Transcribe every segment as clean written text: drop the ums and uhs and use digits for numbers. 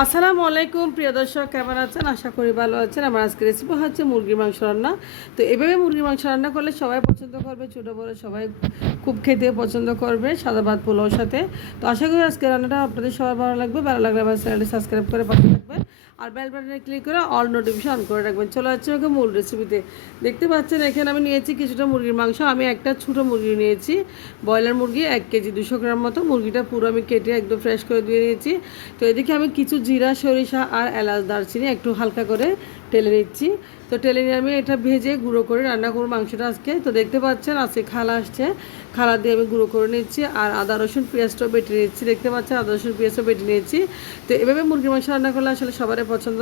আসসালামু আলাইকুম প্রিয় দর্শক, কেমন আছেন? আশা করি ভালো আছেন। আমার আজকে রেসিপি হচ্ছে মুরগির মাংস রান্না। তো এভাবে মুরগির মাংস রান্না করলে সবাই পছন্দ করবে, ছোটো বড় সবাই খুব খেতে পছন্দ করবে সাদা ভাত পোলাওর সাথে। তো আশা করি আজকে রান্নাটা আপনাদের সবার ভালো লাগবে। ভালো লাগলে আমার চ্যানেলটি সাবস্ক্রাইব করে পাশে থাকবেন আর বেল বাটনে ক্লিক করে অল নোটিফিকেশন অন করে রাখবেন। চলে যাচ্ছে ওকে মূল রেসিপিতে। দেখতে পাচ্ছেন এখানে আমি নিয়েছি কিছুটা মুরগির মাংস। আমি একটা ছোটো মুরগি নিয়েছি, ব্রয়লার মুরগি 1 কেজি 200 গ্রাম মতো। মুরগিটা পুরো আমি কেটে একদম ফ্রেশ করে দিয়ে নিয়েছি। তো এদিকে আমি কিছু জিরা, সরিষা আর এলাচ, দারচিনি একটু হালকা করে টেলে নিচ্ছি। তো টেলে নিয়ে আমি এটা ভেজে গুঁড়ো করে রান্না করব মাংসটা আজকে। তো দেখতে পাচ্ছেন আজকে খালা আসছে, খালা দিয়ে আমি গুঁড়ো করে নিচ্ছি। আর আদা রসুন পেঁয়াজটাও বেটে নিচ্ছি। দেখতে পাচ্ছেন আদা রসুন পেঁয়াজটাও বেটে নিয়েছি। তো এভাবে মুরগির মাংস রান্না করলে আসলে সবারই পছন্দ।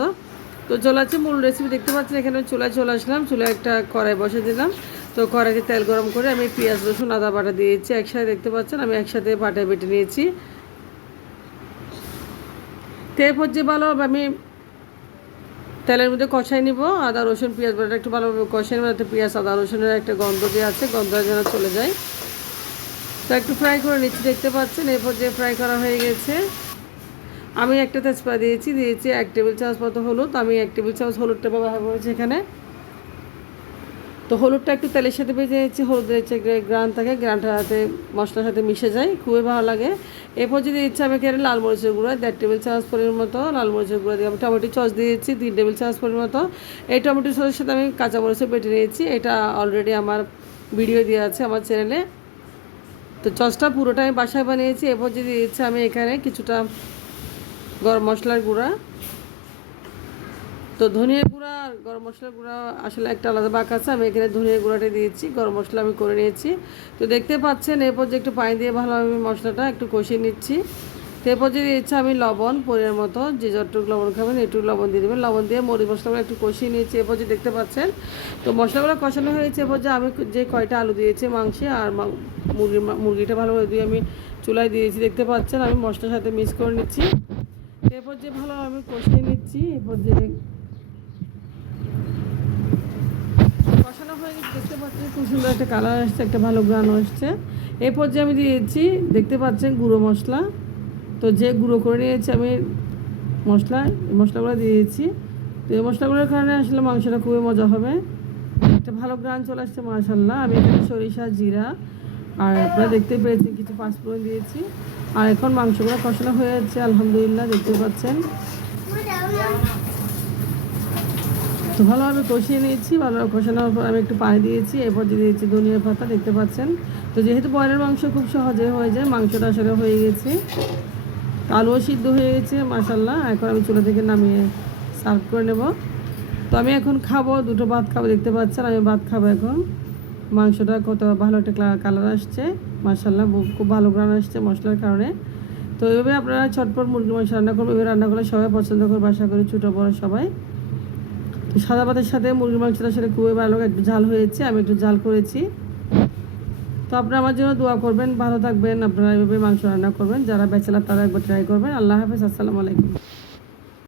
তো চলে আছে মূল রেসিপি। দেখতে পাচ্ছেন এখানে চুলায় চলে আসলাম, চুলায় একটা কড়াই বসে দিলাম। তো কড়াইতে তেল গরম করে আমি পেঁয়াজ রসুন আদা বাটা দিয়েছি একসাথে। দেখতে পাচ্ছেন আমি একসাথে বাটায় বেটে নিয়েছি। তো এরপর যে ভালোভাবে আমি তেলের মধ্যে কষাই নিব। আদা রসুন পেঁয়াজ বাটাটা একটু ভালোভাবে কষাই নেব, যাতে পেঁয়াজ আদা রসুনের একটা গন্ধ যে আছে, গন্ধটা যেন চলে যায়। তো একটু ফ্রাই করে নিচ্ছি। দেখতে পাচ্ছেন এরপর যে ফ্রাই করা হয়ে গেছে, আমি একটা তেজপাতা দিয়েছি 1 টেবিল চামচ মতো হলুদ। আমি 1 টেবিল চামচ হলুদটা ব্যবহার করেছি এখানে। তো হলুদটা একটু তেলের সাথে ভেজে নিচ্ছি। হলুদের হচ্ছে গ্রান থাকে, গ্রানটা হাতে মশলার সাথে মিশে যায়, খুবই ভালো লাগে। এরপর যদি ইচ্ছা আমি এখানে লাল মরিচের গুঁড়ো 1.5 টেবিল চামচ পরিমাণ মতো লাল মরিচের গুঁড়ো দিয়ে আমি টমেটো সস দিয়েছি 3 টেবিল চামচ পরিমাণ মতো। এই টমেটো সসের সাথে আমি কাঁচা মরিচও বেটে নিয়েছি। এটা অলরেডি আমার ভিডিও দেওয়া আছে আমার চ্যানেলে। তো সসটা পুরোটা আমি বাসায় বানিয়েছি। এরপর যদি ইচ্ছা আমি এখানে কিছুটা গরম মশলার গুঁড়া, তো ধনিয়া গুঁড়া আর গরম মশলার গুঁড়া আসলে একটা আলাদা বাক আছে। আমি এখানে ধনিয়া গুঁড়াটা দিয়েছি, গরম মশলা আমি করে নিয়েছি। তো দেখতে পাচ্ছেন এরপর যে একটু পানি দিয়ে ভালোভাবে মশলাটা একটু কষিয়ে নিচ্ছি। তো এরপর যদি ইচ্ছা আমি লবণ পরিমাণ মতো, যে যতটুকু লবণ খাবেন একটু লবণ দিয়ে দেবেন। লবণ দিয়ে মুরগি মশলাগুলো একটু কষিয়ে নিয়েছি। এরপর যে দেখতে পাচ্ছেন তো মশলাগুলো কষানো হয়েছে। এরপর যে আমি যে কয়টা আলু দিয়েছি মাংসে আর মুরগিটা ভালোভাবে দিয়ে আমি চুলায় দিয়েছি। দেখতে পাচ্ছেন আমি মশলার সাথে মিক্স করে নিচ্ছি। এরপর যে ভালোভাবে আমি কষিয়ে নিচ্ছি। এরপর যে কষানো হয়ে গেছে, দেখতে পাচ্ছেন খুব সুন্দর একটা কালার আসছে, একটা ভালো গ্রান আসছে। এই পর্যায়ে আমি দিয়েছি দেখতে পাচ্ছেন গুঁড়ো মশলা। তো যে গুঁড়ো করে নিয়েছি আমি মশলাগুলো দিয়েছি। তো এই মশলাগুলোর কারণে আসলে মাংসটা খুবই মজা হবে, একটা ভালো গ্রান চলে আসছে মাশাআল্লাহ। আমি এখানে সরিষা, জিরা আর আপনারা দেখতে পেয়েছেন কিছু পাঁচফোড়ন দিয়েছি। আর এখন মাংসগুলো কষানো হয়ে যাচ্ছে আলহামদুলিল্লাহ, দেখতে পাচ্ছেন। তো ভালোভাবে কষিয়ে নিয়েছি। ভালোভাবে কষানোর পর আমি একটু পানি দিয়েছি। এরপর দিয়ে দিয়েছি ধনিয়া পাতা, দেখতে পাচ্ছেন। তো যেহেতু ব্রয়লার মাংস খুব সহজে হয়ে যায়, মাংসটা আসলে হয়ে গেছে, আলুও সিদ্ধ হয়ে গেছে মাশাআল্লাহ। এখন আমি চুলা থেকে নামিয়ে সার্ভ করে নেব। তো আমি এখন খাবো, দুটো ভাত খাবো। দেখতে পাচ্ছেন আমি ভাত খাবো এখন। মাংসটা কত ভালো একটা কালার আসছে মাশাআল্লাহ, খুব ভালো গ্রান আসছে মশলার কারণে। তো এইভাবে আপনারা চটপট মুরগির মাংস রান্না করবেন। এভাবে রান্না করলে সবাই পছন্দ করবে আশা করি, ছোটো বড় সবাই। তো সাদা ভাতের সাথে মুরগির মাংসটার সাথে খুবই ভালো লাগে। একটু ঝাল হয়েছে, আমি একটু ঝাল করেছি। তো আপনারা আমার জন্য দোয়া করবেন, ভালো থাকবেন। আপনারা এভাবে মাংস রান্না করবেন, যারা ব্যাচেলার তারা একবার ট্রাই করবেন। আল্লাহ হাফেজ, আসসালামু আলাইকুম।